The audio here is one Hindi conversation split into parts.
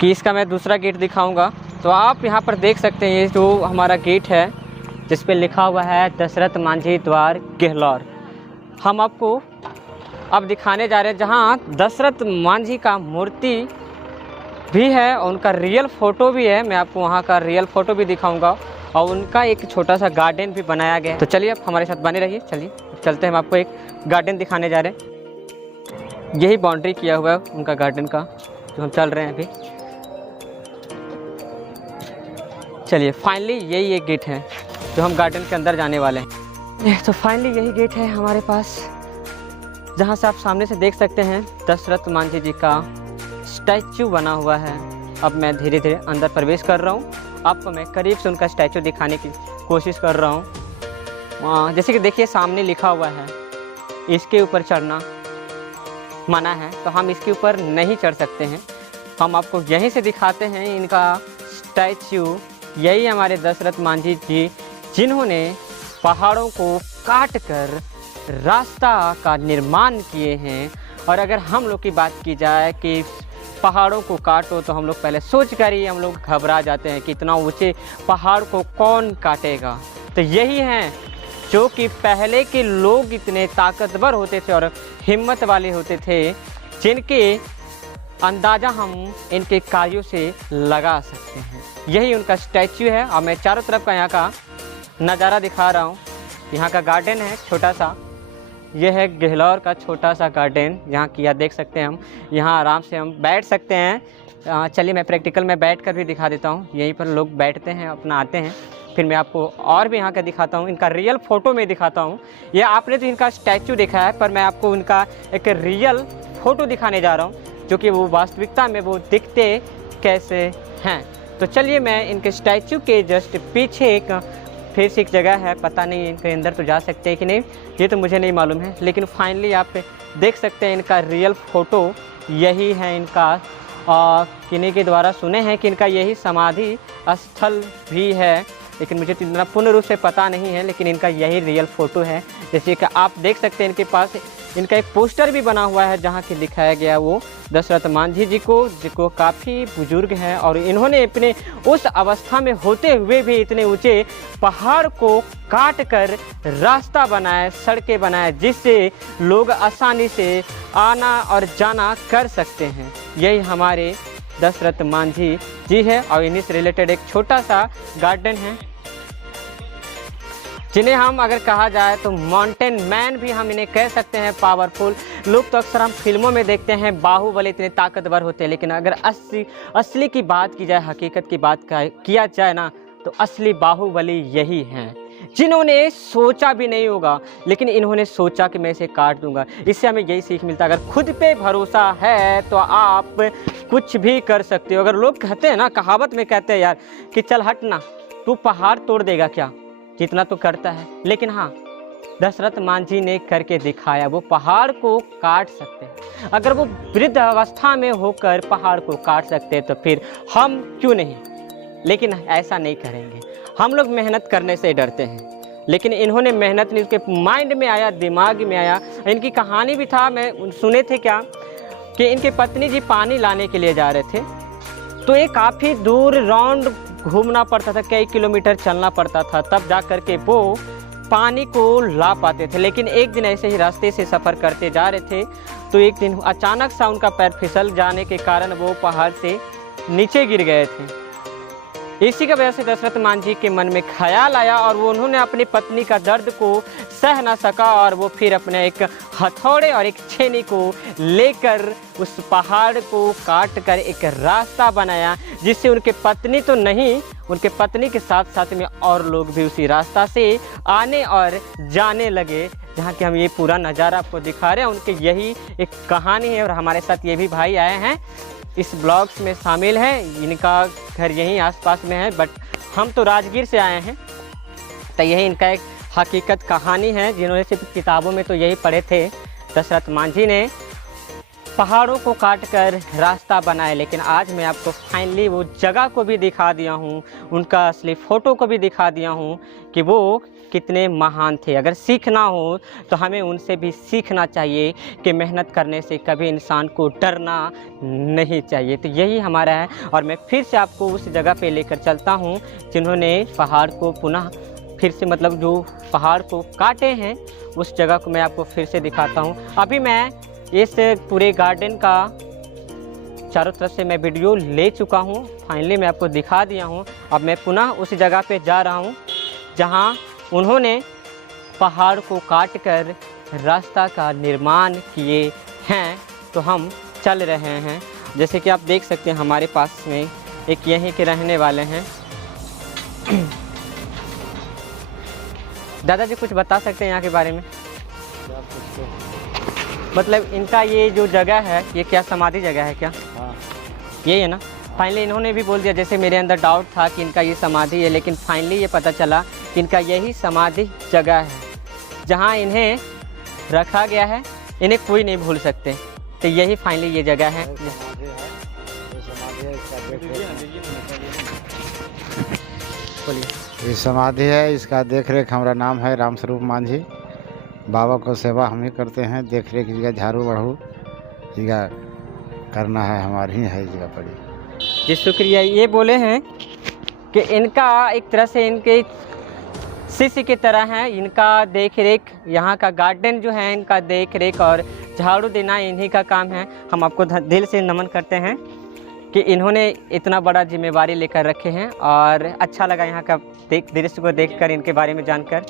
कि इसका मैं दूसरा गेट दिखाऊंगा। तो आप यहाँ पर देख सकते हैं, ये जो हमारा गेट है जिस पे लिखा हुआ है दशरथ मांझी द्वार गेहलोर, हम आपको अब दिखाने जा रहे हैं जहाँ दशरथ मांझी का मूर्ति भी है और उनका रियल फ़ोटो भी है। मैं आपको वहाँ का रियल फ़ोटो भी दिखाऊंगा और उनका एक छोटा सा गार्डन भी बनाया गया है। तो चलिए आप हमारे साथ बने रहिए। चलिए चलते हैं, हम आपको एक गार्डन दिखाने जा रहे हैं। यही बाउंड्री किया हुआ है उनका गार्डन का, जो हम चल रहे हैं अभी। चलिए फाइनली यही एक गेट है जो हम गार्डन के अंदर जाने वाले हैं। तो फाइनली यही गेट है हमारे पास, जहाँ से आप सामने से देख सकते हैं दशरथ मांझी जी का स्टैचू बना हुआ है। अब मैं धीरे धीरे अंदर प्रवेश कर रहा हूँ, आपको मैं करीब से उनका स्टैचू दिखाने की कोशिश कर रहा हूँ। जैसे कि देखिए सामने लिखा हुआ है इसके ऊपर चढ़ना मना है, तो हम इसके ऊपर नहीं चढ़ सकते हैं। हम आपको यहीं से दिखाते हैं इनका स्टैचू। यही हमारे दशरथ मांझी जी जिन्होंने पहाड़ों को काट कर रास्ता का निर्माण किए हैं। और अगर हम लोग की बात की जाए कि पहाड़ों को काटो, तो हम लोग पहले सोच कर ही हम लोग घबरा जाते हैं कि इतना ऊंचे पहाड़ को कौन काटेगा। तो यही हैं जो कि पहले के लोग इतने ताकतवर होते थे और हिम्मत वाले होते थे, जिनके अंदाज़ा हम इनके कार्यों से लगा सकते हैं। यही उनका स्टैचू है। और मैं चारों तरफ का यहाँ का नज़ारा दिखा रहा हूँ। यहाँ का गार्डन है छोटा सा, यह है गेहलोर का छोटा सा गार्डन, यहाँ किया देख सकते हैं हम। यहाँ आराम से हम बैठ सकते हैं। चलिए मैं प्रैक्टिकल में बैठ कर भी दिखा देता हूँ। यहीं पर लोग बैठते हैं, अपना आते हैं। फिर मैं आपको और भी यहाँ का दिखाता हूँ, इनका रियल फ़ोटो में दिखाता हूँ। ये आपने तो इनका स्टैचू देखा है, पर मैं आपको उनका एक रियल फ़ोटो दिखाने जा रहा हूँ, जो कि वो वास्तविकता में वो दिखते कैसे हैं। तो चलिए मैं इनके स्टैचू के जस्ट पीछे एक फिर से एक जगह है, पता नहीं इनके अंदर तो जा सकते हैं कि नहीं, ये तो मुझे नहीं मालूम है। लेकिन फाइनली आप देख सकते हैं इनका रियल फ़ोटो यही है इनका। किन्हीं के द्वारा सुने हैं कि इनका यही समाधि स्थल भी है, लेकिन मुझे इतना पूर्ण रूप से पता नहीं है। लेकिन इनका यही रियल फ़ोटो है। जैसे कि आप देख सकते हैं इनके पास इनका एक पोस्टर भी बना हुआ है, जहाँ कि दिखाया गया वो दशरथ मांझी जी को, जिनको काफ़ी बुजुर्ग हैं और इन्होंने अपने उस अवस्था में होते हुए भी इतने ऊंचे पहाड़ को काट कर रास्ता बनाए, सड़कें बनाए, जिससे लोग आसानी से आना और जाना कर सकते हैं। यही हमारे दशरथ मांझी जी है। और इन्हीं से रिलेटेड एक छोटा सा गार्डन है, जिन्हें हम अगर कहा जाए तो माउंटेन मैन भी हम इन्हें कह सकते हैं, पावरफुल। लोग तो अक्सर हम फिल्मों में देखते हैं बाहुबली इतने ताकतवर होते हैं, लेकिन अगर असली की बात की जाए, हकीकत की बात किया जाए ना, तो असली बाहुबली यही हैं, जिन्होंने सोचा भी नहीं होगा, लेकिन इन्होंने सोचा कि मैं इसे काट दूंगा। इससे हमें यही सीख मिलता है, अगर खुद पे भरोसा है तो आप कुछ भी कर सकते हो। अगर लोग कहते हैं ना, कहावत में कहते हैं यार कि चल हट ना, तू पहाड़ तोड़ देगा क्या, जितना तो करता है। लेकिन हाँ, दशरथ मांझी ने करके दिखाया, वो पहाड़ को काट सकते हैं। अगर वो वृद्ध अवस्था में होकर पहाड़ को काट सकते हैं, तो फिर हम क्यों नहीं। लेकिन ऐसा नहीं करेंगे। हम लोग मेहनत करने से डरते हैं, लेकिन इन्होंने मेहनत नहीं, उसके माइंड में आया, दिमाग में आया। इनकी कहानी भी था, मैं सुने थे क्या कि इनके पत्नी जी पानी लाने के लिए जा रहे थे, तो ये काफ़ी दूर राउंड घूमना पड़ता था, कई किलोमीटर चलना पड़ता था, तब जा कर के वो पानी को ला पाते थे। लेकिन एक दिन ऐसे ही रास्ते से सफ़र करते जा रहे थे, तो एक दिन अचानक सा उनका पैर फिसल जाने के कारण वो पहाड़ से नीचे गिर गए थे। इसी की वजह से दशरथ मांझी के मन में ख्याल आया और वो उन्होंने अपनी पत्नी का दर्द को सह ना सका, और वो फिर अपने एक हथौड़े और एक छेनी को लेकर उस पहाड़ को काट कर एक रास्ता बनाया, जिससे उनके पत्नी तो नहीं, उनके पत्नी के साथ साथ में और लोग भी उसी रास्ता से आने और जाने लगे। जहाँ कि हम ये पूरा नज़ारा आपको दिखा रहे हैं, उनके यही एक कहानी है। और हमारे साथ ये भी भाई आए हैं, इस ब्लॉग्स में शामिल हैं। इनका घर यहीं आसपास में है, बट हम तो राजगीर से आए हैं। तो यही इनका एक हकीकत कहानी है, जिन्होंने सिर्फ किताबों में तो यही पढ़े थे दशरथ मांझी ने। पहाड़ों को काट कर रास्ता बनाए, लेकिन आज मैं आपको फाइनली वो जगह को भी दिखा दिया हूँ, उनका असली फ़ोटो को भी दिखा दिया हूँ कि वो कितने महान थे। अगर सीखना हो तो हमें उनसे भी सीखना चाहिए कि मेहनत करने से कभी इंसान को डरना नहीं चाहिए। तो यही हमारा है, और मैं फिर से आपको उस जगह पे लेकर चलता हूँ जिन्होंने पहाड़ को पुनः फिर से, मतलब जो पहाड़ को काटे हैं, उस जगह को मैं आपको फिर से दिखाता हूँ। अभी मैं इस पूरे गार्डन का चारों तरफ से मैं वीडियो ले चुका हूँ, फाइनली मैं आपको दिखा दिया हूँ। अब मैं पुनः उस जगह पे जा रहा हूँ जहाँ उन्होंने पहाड़ को काटकर रास्ता का निर्माण किए हैं। तो हम चल रहे हैं, जैसे कि आप देख सकते हैं हमारे पास में एक यहीं के रहने वाले हैं। दादाजी कुछ बता सकते हैं यहाँ के बारे में? मतलब इनका ये जो जगह है, ये क्या समाधि जगह है क्या? हाँ। ये है ना। फाइनली इन्होंने भी बोल दिया, जैसे मेरे अंदर डाउट था कि इनका ये समाधि है, लेकिन फाइनली ये पता चला कि इनका यही समाधि जगह है जहाँ इन्हें रखा गया है, इन्हें कोई नहीं भूल सकते। तो यही फाइनली ये जगह है। ये समाधि है, इसका देख रेख हमारा नाम है राम स्वरूप मांझी। बाबा को सेवा हम ही करते हैं, देख रेख जगह झाड़ू बढ़ू जगह करना है, हमारी ही है जगह पड़ी। जी शुक्रिया। ये बोले हैं कि इनका एक तरह से इनके शिष्य की तरह है, इनका देख रेख, यहाँ का गार्डन जो है इनका देख रेख और झाड़ू देना इन्हीं का काम है। हम आपको दिल से नमन करते हैं कि इन्होंने इतना बड़ा जिम्मेवारी लेकर रखे हैं, और अच्छा लगा यहाँ का दृश्य को देखकर, इनके बारे में जानकर।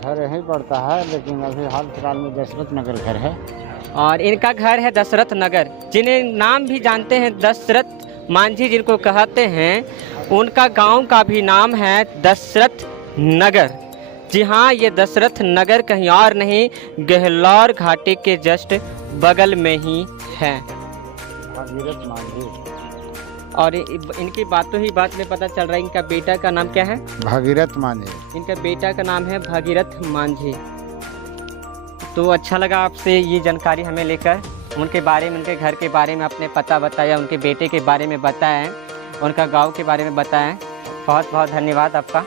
घर यहीं पड़ता है, लेकिन अभी हाल फिलहाल में दशरथ नगर घर है। और इनका घर है दशरथ नगर, जिन्हें नाम भी जानते हैं दशरथ मांझी जिनको कहते हैं, उनका गांव का भी नाम है दशरथ नगर। जी हाँ, ये दशरथ नगर कहीं और नहीं, गहलौर घाटी के जस्ट बगल में ही है। भागीरथ मांझी। और इनकी बातों ही बात में पता चल रहा है इनका बेटा का नाम क्या है? भागीरथ मांझी। इनका बेटा का नाम है भागीरथ मांझी। तो अच्छा लगा आपसे ये जानकारी हमें लेकर, उनके बारे में, उनके घर के बारे में अपने पता बताया, उनके बेटे के बारे में बताया, उनका गांव के बारे में बताया। बहुत बहुत धन्यवाद आपका।